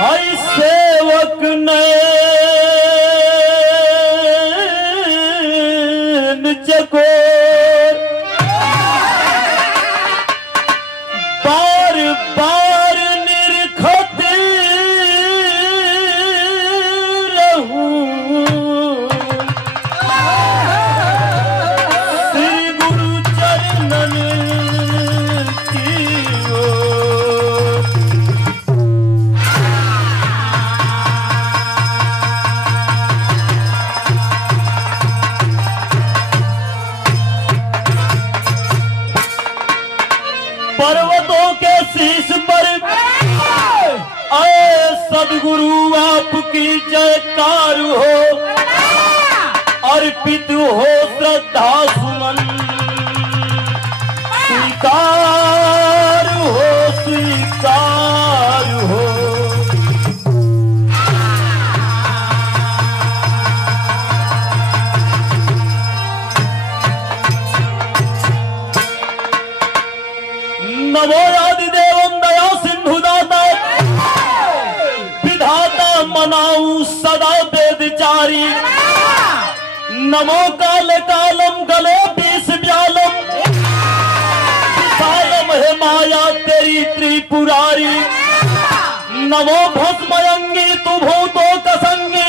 हाय सेवक नैन चकोर बार बार निरखत रहूं श्री गुरु चरणन की ओर। पर्वतों के शीश पर आए सदगुरु आपकी जयकार हो, अर्पित हो श्रद्धा सुमन, स्वीकार हो स्वीकार हो। नमो आदिदेवं दया सिंधु दाता विधाता मनाऊ सदा वेदचारी। नमो काल कालम गले बीस व्यालम विशालम है माया तेरी त्रिपुरारी। नमो भस्मयंगी तु भूतो कसंगी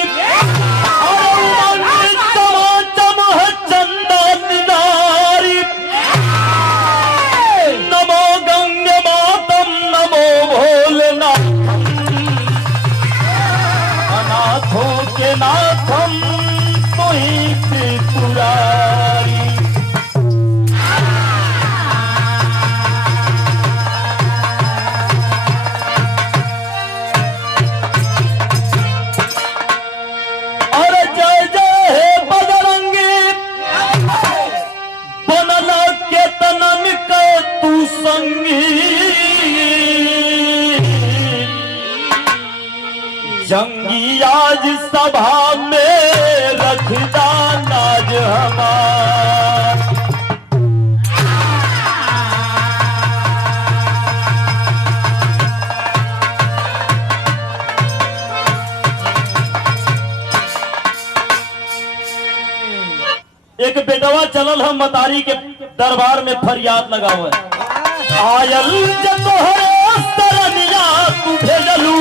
चमाचम है चंदा निनारी। नमो गंगे मातम नमो भोलेनाथम अनाथों के नाथम तू ही त्रिपुरारी। अरे जय जय हे बजरंगी बनला के तनन के तू संगी। जंगी आज सभा में रखदा नाज हमार। एक बेटवा चलल हम मतारी के दरबार में फरियाद लगावे। आयल जब तोहरे सरनिया तू भेजलू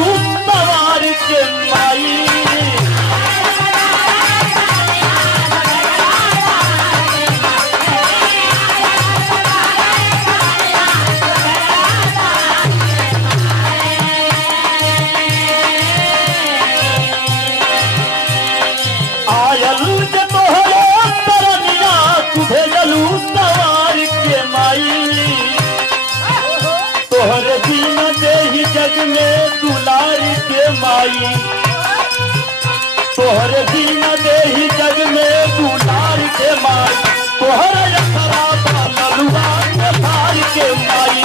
सवार के माई। आयल जब तोहरे सरनिया तू भेजलू सवार के माई। तोहरे बिन देही जग में दुलार के माई। तोहरे बिन देही जग में दुलार के माई। तोहरे असरा ललुआ के थार के माई।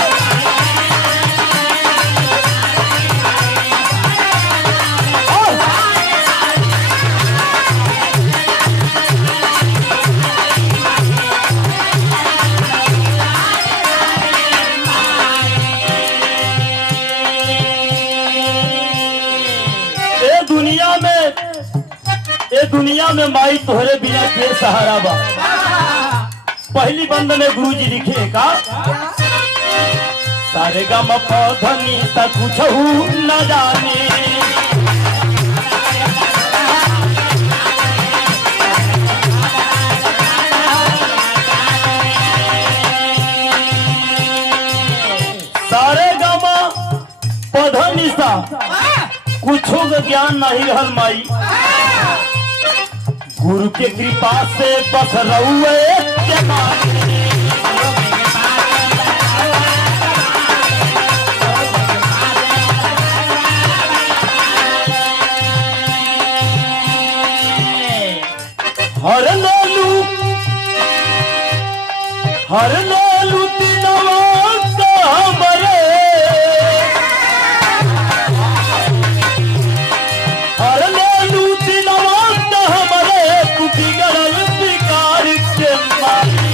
दुनिया में माई तोहरे बिना के सहारा बा। पहली बंद में गुरुजी लिखे का सारे गम पधनी तक कुछ न जाने। सारे गम पधनी सा कुछो का ज्ञान नहीं रहल माई। गुरु के कृपा से बस रहुए के माने। हर लालू दिनवा का हमरे। हर लालू दिनवा का हमरे तू बिगड़ल बिगाड़ के माई।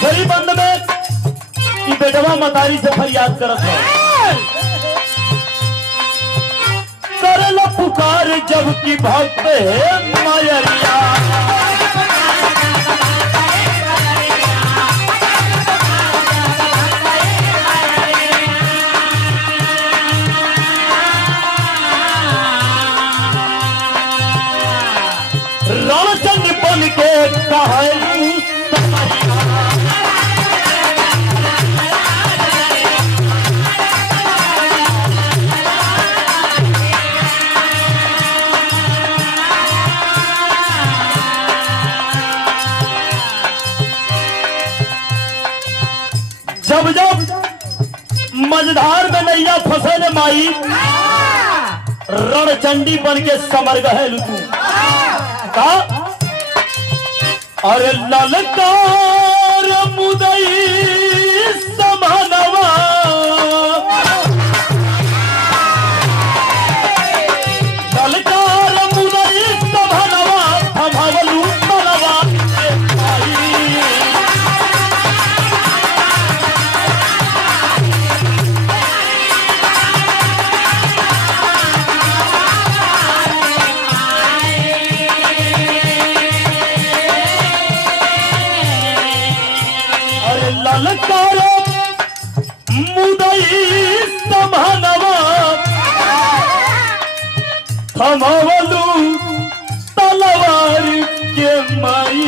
दूसरी बंद में कि बेटवा मतारी से फरियाद करत है, करला पुकार जब की भक्त है मायरिया। रणचंड बन के कहलू समरिया। जब जब मझधार में नैया फसल माई, रणचंडी बन के समर गहे तू का। अरे ललकार मुदई समानवा, ललकार मुदई समानवा, थमावलू मनवा ललकारो मुदई समानवा, थमावलू तलवार के माई।